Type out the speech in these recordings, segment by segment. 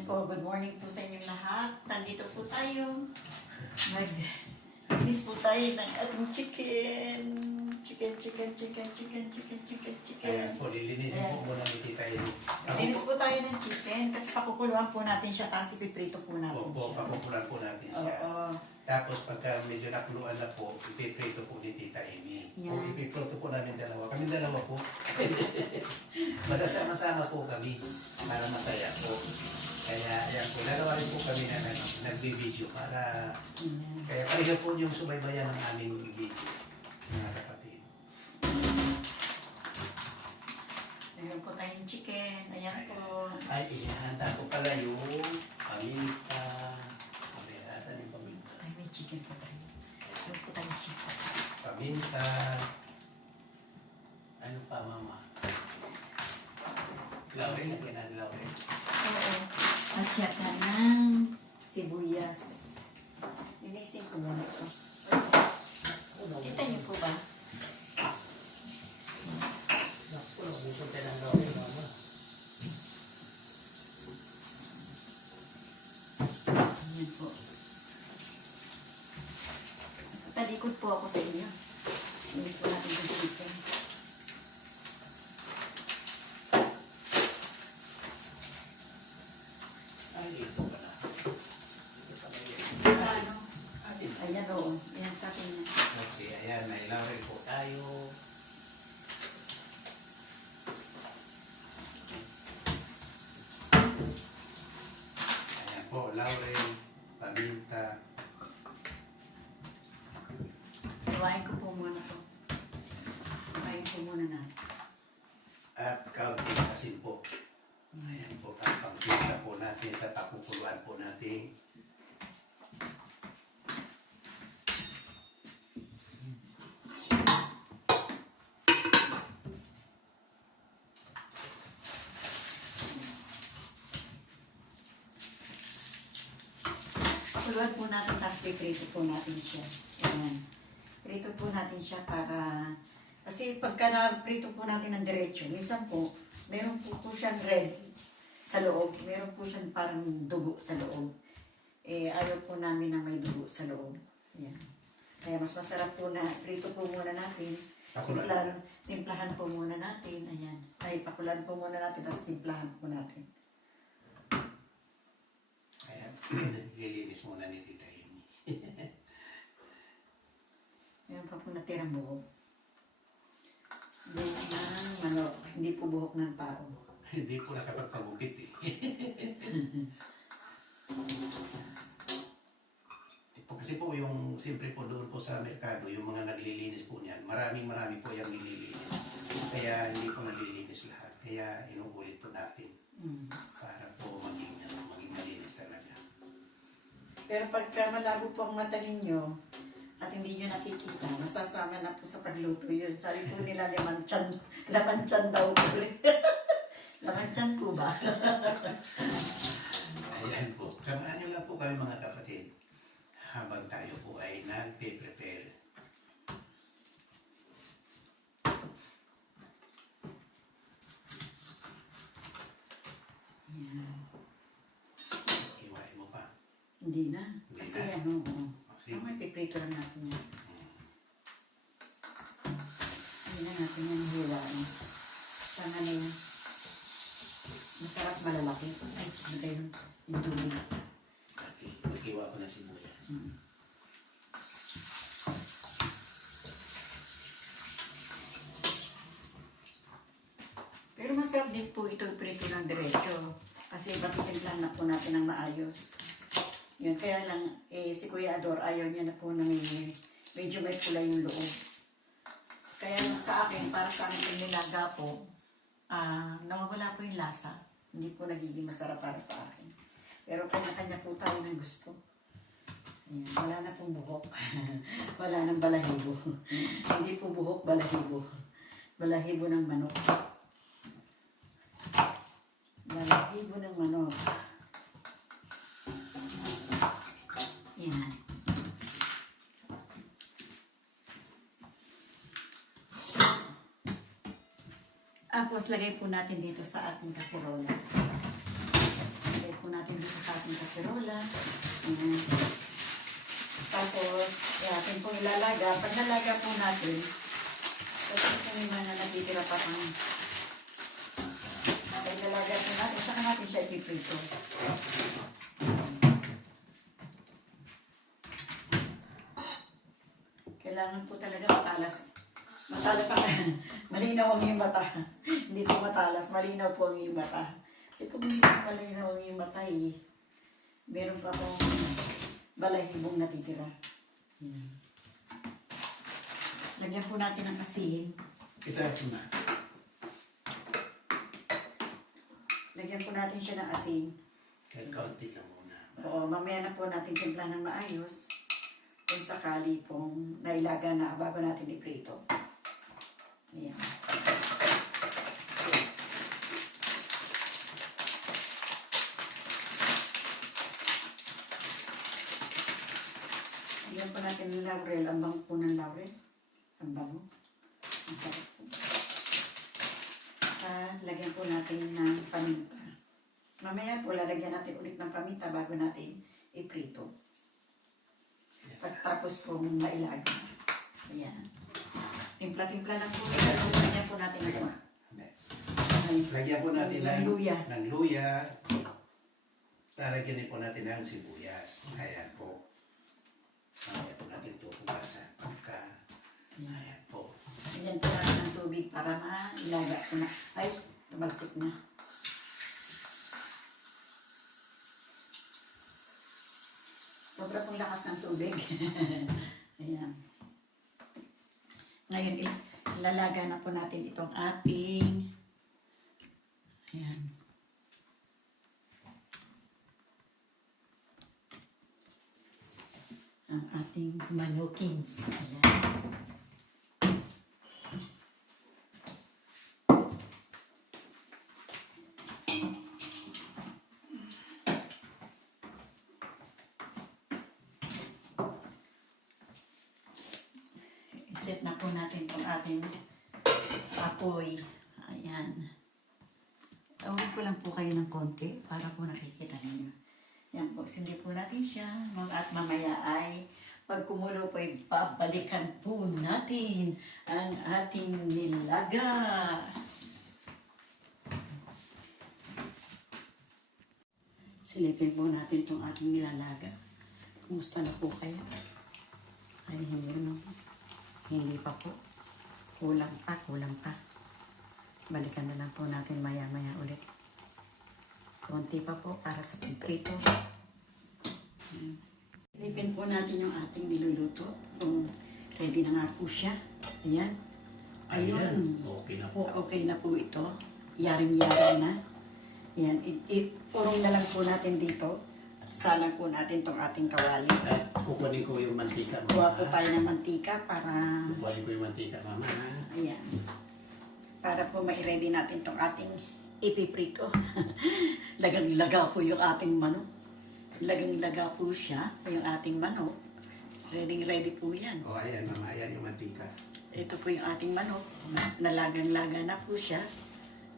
Ayan po, good morning po sa inyong lahat. Nandito po tayo. Nag Miss po tayo ng ating chicken. Chicken, chicken, chicken, chicken, chicken, chicken, chicken. Ayan po, lilinisin po muna ni Tita Amy. Linis po tayo ng chicken kasi pakukuluan po natin siya tapos ipiprito po natin Opo, siya. pakukulan po natin Oo. siya. Tapos pagka medyo nakuluan na po, ipiprito po ni Tita Amy. O Yan. ipiprito po namin dalawa. Kami dalawa po. Masasama-sama po kami para masaya po. Kaya ayan po, dalawa rin po kami na nag, nagbibideo para Ayan. kaya pareho po yung subaybayan ng aming video mga kapatid. Meron po tayong chicken. Ayan po. Ay, ihanda ko pala yung paminta. Sabi, ata yung paminta. Ay, may chicken po tayo. Meron po tayong chicken. Paminta. Ano pa, mama? Laurel, lagyan natin laurel. Oo. At saka ng sibuyas. Linisin ko muna ito. Kita niyo po ba? Ayan po. Talikod po ako sa inyo. Inis po natin yung chicken. Ay, dito pala. Ito pala yun. Ano? Atin. Ayan oo. Ayan sa akin. Okay, ayan, may laurel po tayo. Ayan po, laurel, paminta. Iwain ko po muna to. Iwain ko muna na. at kaunting asin po. Ayan po, ang pangpista po natin sa pakukuluan po natin. Pakuluan po natin, tapos piprito po natin siya. Ayan. Prito po natin siya para... Kasi pagka na-prito po natin ng diretso, minsan po, meron po po siyang red sa loob. Meron po siyang parang dugo sa loob. Eh, ayaw po namin na may dugo sa loob. Ayan. Kaya mas masarap po na prito po muna natin. Timplahan, timplahan po muna natin. Ayan. Ay, pakulan po muna natin, tapos timplahan po natin. Ayan, lilinis muna ni Tita Amy. Meron pa po natirang buhok. Buhok ng manok. Hindi po buhok ng tao. Hindi po nakapagpagupit eh. po, kasi po yung, siyempre po doon po sa merkado, yung mga naglilinis po niyan, maraming marami po yung nililinis. Kaya hindi po nalilinis lahat. Kaya inuulit po natin Mm. para po maging. Pero pagka malabo po ang mata ninyo at hindi nyo nakikita, nasasama na po sa pagluto yun. Sabi po nila laman chan, laman chan daw po. chan po ba? Ayan po. Samahan niyo lang po kami mga kapatid habang tayo po ay nagpe-prepare. Yan. Iwain mo pa. Hindi na. Hindi Kasi na? ano, oh. O, sige. Ang may piprito lang natin yan. Hindi na natin yan hiwain. Sana na yun. Masarap malalaki. Ay, hindi kayo. Yung tubig. Magkiwa ko ng sibuyas. Mm. Pero masarap din po ito prito ng diretso. Kasi bakitin lang na po natin ng maayos. Yun, kaya lang, eh, si Kuya Ador, ayaw niya na po na may, medyo may kulay yung loob. Kaya sa akin, para sa akin nilaga po, ah, nawawala po yung lasa. Hindi po nagiging masarap para sa akin. Pero kanya-kanya po tayo ng gusto. Ayan, wala na pong buhok. wala nang balahibo. Hindi po buhok, balahibo. Balahibo ng manok. Balahibo ng manok. Yan. Tapos lagay po natin dito sa ating kaserola. Lagay po natin kaserola. Ayan. Tapos, atin po ilalaga. Pag nalaga po natin, tapos po may mga natitira pa pang pag nalaga po natin, saka natin siya ipiprito. Kailangan po talaga matalas. Matalas ang malinaw ang iyong mata. hindi po matalas, malinaw po ang iyong mata. Kasi kung hindi po malinaw ang iyong mata, eh, meron pa pong balahibong natitira. Yan. Lagyan po natin ng asin. Ito yung sima. Lagyan po natin siya ng asin. Kahit kaunti lang muna. Oo, mamaya na po natin timpla ng maayos kung sakali pong nailaga na bago natin iprito. Ayan. Lagyan po natin ng laurel. Ang bango po ng laurel. Ang bango. Ang sarap po. At lagyan po natin ng paminta. Mamaya po, lalagyan natin ulit ng paminta bago natin iprito. Pagtapos po mailaga. Ayan. Timpla-timpla lang po. Lagyan po natin ito. Lagyan po natin ng, Ng luya. ng luya. Lalagyan din po natin ng sibuyas. Ayan po. Mamaya po natin ito pugasan. Pagka, Ayan. ayan po. Lagyan po natin ng tubig para mailaga ko na. Ay, tumalsik na. Sobra pong lakas ng tubig. Ayan. Ngayon, ilalaga na po natin itong ating Ayan. Ang ating manukins. Ayan. set na po natin itong ating apoy. Ayan. Tawag ko lang po kayo ng konti para po nakikita ninyo. Yan po, sindi po natin siya. At mamaya ay pag kumulo po ay babalikan po natin ang ating nilaga. Silipin po natin itong ating nilalaga. Kumusta na po kayo? Ay, hindi po. Hindi pa po. Kulang pa, kulang pa. Balikan na lang po natin maya-maya ulit. Konti pa po para sa piprito. Ayan. Silipin po natin yung ating niluluto. Kung ready na nga po siya. Ayan. Ayun. Okay na Po, okay na po ito. Yaring-yari na. Yan. I- i- Purong na lang po natin dito. Salang po natin tong ating kawali. At kukunin ko yung mantika. mama. Kuha po tayo ng mantika para Kukunin ko yung mantika, mama. Ayan. Para po ma-ready natin tong ating ipiprito. Lagang-laga po yung ating manok. Lagang-laga po siya, yung ating manok. Ready-ready po yan. O, ayan, mama. Ayan yung mantika. Ito po yung ating manok. Nalagang-laga na po siya.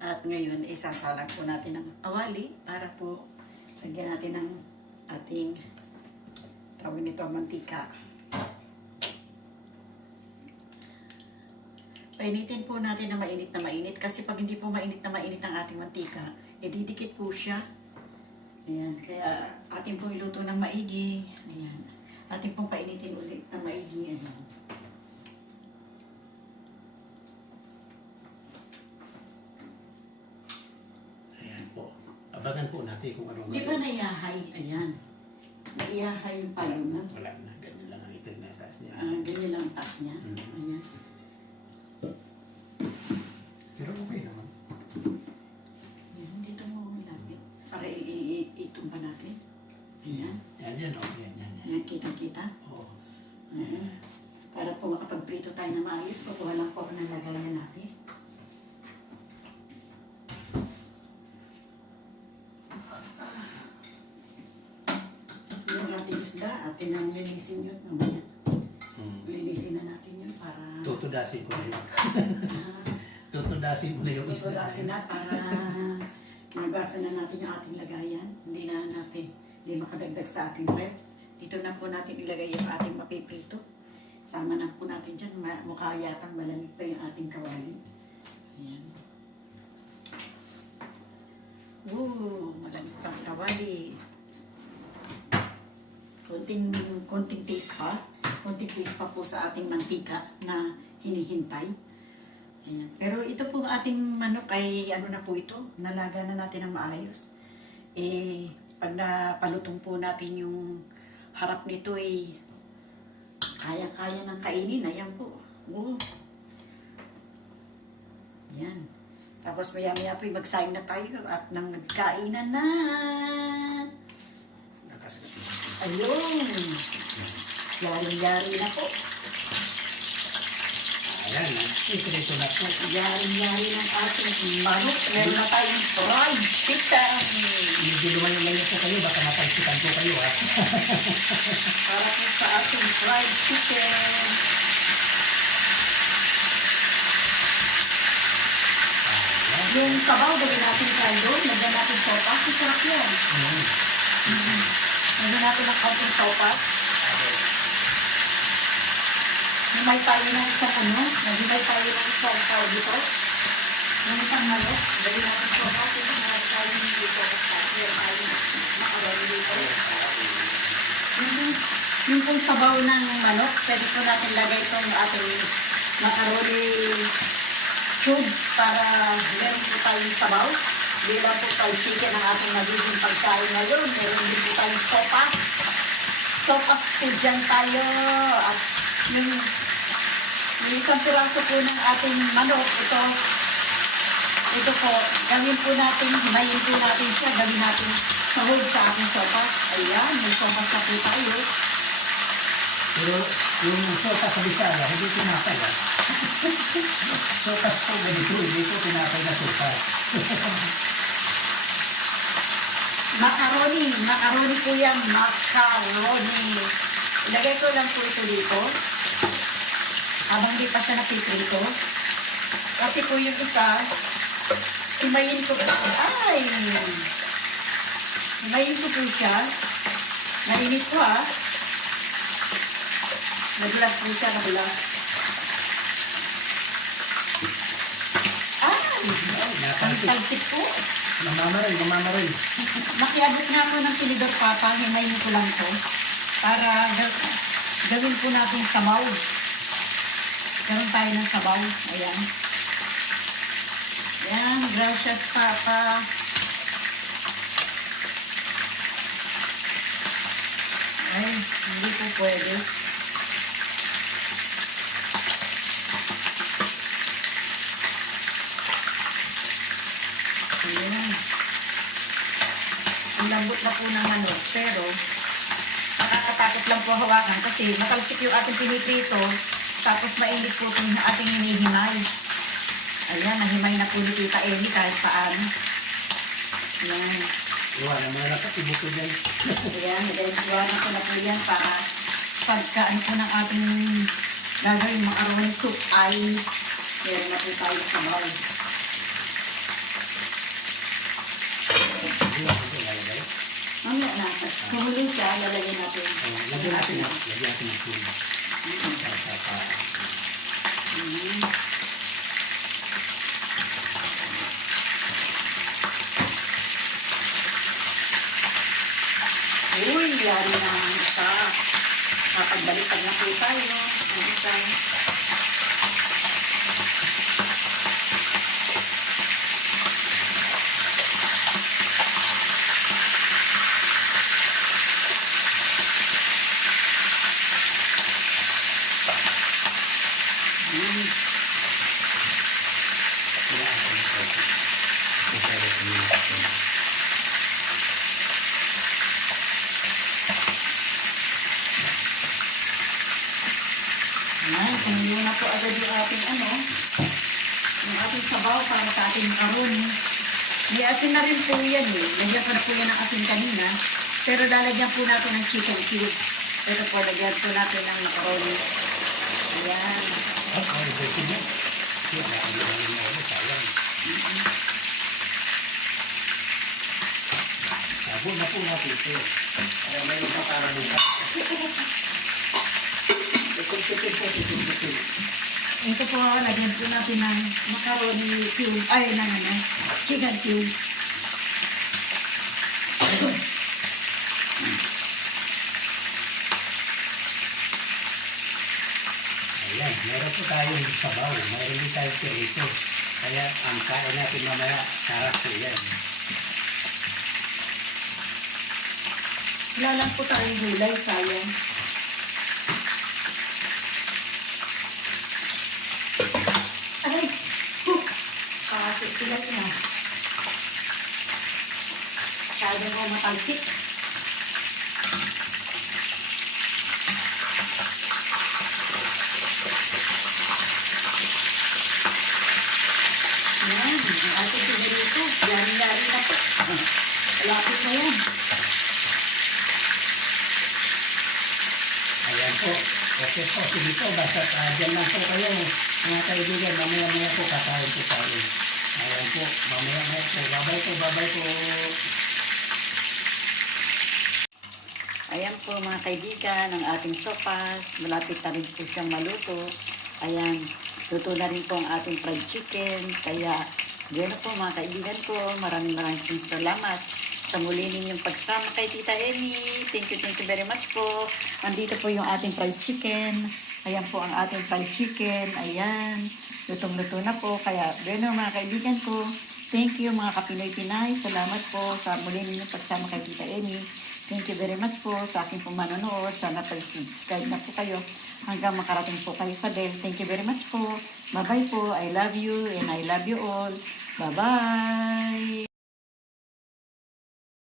At ngayon, isasalang po natin ng awali para po lagyan natin ng ating tawag nito mantika. Painitin po natin na mainit na mainit kasi pag hindi po mainit na mainit ang ating mantika, eh didikit po siya. Ayan, kaya atin pong iluto ng maigi. Ayan. Atin pong painitin ulit ng maigi. Ayan. Ayan po. Abangan po natin kung anong Di ba naiyahay? Ayan. Naiyahay yung palo na. Wala na. Ganyan lang ang itin na taas niya. Ah, ganyan lang ang taas niya. Mhm. Ayan. Kita-kita. Oo. Para po makapagprito tayo na maayos, kukuha lang po ako ng lagayan natin. Yung ating isda, atin ang linisin yun. Mamaya, Hmm. linisin na natin yun para... Tutudasin ko na yun. Tutudasin mo na yung isda. Tutulasin na para nagasan na natin yung ating lagayan. Hindi na natin, hindi ma- padagdag sa ating ref. Dito na po natin ilagay yung ating mapiprito. Sama na po natin dyan. Mukha yatang malamig pa yung ating kawali. Ayan. Ooh, malamig pang kawali. Konting, konting taste pa. Konting taste pa po sa ating mantika na hinihintay. Ayan. Pero ito pong ating manok ay ano na po ito, nalaga na natin ng maayos. Eh, pag napalutong po natin yung harap nito ay kaya-kaya ng kainin. Ayan po. Oo. Yan. Tapos maya-maya po magsaing na tayo at nang nagkainan na. Ayun. Yari-yari na po. Ayan, iprito na po. Yari-yari ng ating manok. Meron na tayong fried chicken. Medyo lumayo-layo po kayo, baka matalsikan po kayo ha. Para po sa ating fried chicken. Ayan. Yung sabaw, gawin natin kaldo. Lagyan natin sopas. Masarap yan. Mm. Lagyan natin ng kaunting sopas. Himay tayo ng isang ano. Naghimay tayo ng isang tao dito. Yung isang manok. Gawin natin sopas. Yung marami tayo ng sopas tayo. Meron tayo makarami dito. Yung, pong- sabaw ng manok, pwede po natin lagay itong ating macaroni cubes para meron po tayong sabaw. Lang po tayo chicken ang ating magiging pagkain ngayon. Meron din po tayong sopas. Sopas po dyan tayo. At yung, yung isang piraso po ng ating manok, ito, ito po, gawin po natin, himayin po natin siya, gawin natin sahog sa ating sopas. Ayan, may sopas na po tayo. Pero yung sopa sa Bisaya, hindi tinapay ha. Sopas po ganito, hindi po tinapay na sopas. Macaroni. Macaroni po yan. Macaroni. Ilagay ko lang po ito dito. Habang di pa siya napiprito. Kasi po yung isa, himayin ko po. Ay! Himayin ko po siya. Nainit ko ah. Nagulas po siya, nagulas. Ay! Talsik po. Mamamaroy, mamamaroy. Nakiabot nga po ng tinidor papa, himayin ko lang to. Para ga- gawin po natin sabaw. Garon tayo ng sabaw. Ayan. Ayan, gracias papa. Ay, hindi po pwede. Ayan. Ang lambot na po ng manok, pero nakakatakot lang po hawakan kasi matalsik yung ating piniprito, tapos mainit po itong ating hinihimay. Ayan, nahimay na po ni Tita Amy kahit paano. Ayan. Iwan ang mga nakatibuto dyan. Ayan, nagayagawa ko na po yan para pagka ano po ng ating gagawin macaroni soup ay meron na po tayo sa lalagay. Mamaya na, kung huli siya, lalagyan natin. Lagyan natin, lagyan natin Uy, yari na ang isa. Kapagbaliktad na po tayo. Ang isa. Mm. Ayan, kumulo na po agad yung ating ano, yung ating sabaw para sa ating macaroni. May asin na rin po yan eh. Lagyan ko na po yan ng asin kanina. Pero lalagyan po natin ng chicken cube. Ito po, lagyan po natin ng macaroni. Ayan. Ay, ay, ay, ay. Kaya dahil yung. Sabo na po ito. Kaya may isa para bukas. Tutupin po, tutupin. Ito po, lagyan po natin ng macaroni cubes, ay, ng ano, chicken cubes. Meron po tayong sabaw, meron din tayong perito. Kaya ang kain natin mamaya, sarap po yan. Wala lang po tayong gulay, sayang. Ay! Huh! Kasi sila na. Kaya mo matalsik. Yan, ang ating pinirito. Yari-yari na po. Lapit na yan. Ayan po. Okay po, sige po, basta uh, dyan lang po kayo, mga kaibigan, mamaya-maya po kakain po tayo. Ayan po, mamaya-maya po, babay po, babay po. Ayan po mga kaibigan, ang ating sopas. Malapit na rin po siyang maluto. Ayan, luto na rin po ang ating fried chicken. Kaya, gano'n po mga kaibigan ko. Maraming maraming salamat sa muli ninyong pagsama kay Tita Emmy. Thank you, thank you very much po. Andito po yung ating fried chicken. Ayan po ang ating fried chicken. Ayan, lutong-luto na po. Kaya, gano'n mga kaibigan ko. Thank you mga kapinoy-pinay. Salamat po sa muli ninyong pagsama kay Tita Emmy. Thank you very much po sa aking pong manonood. Sana pa-subscribe na po kayo hanggang makarating po kayo sa bell. Thank you very much po. Bye-bye po. I love you and I love you all. Bye-bye.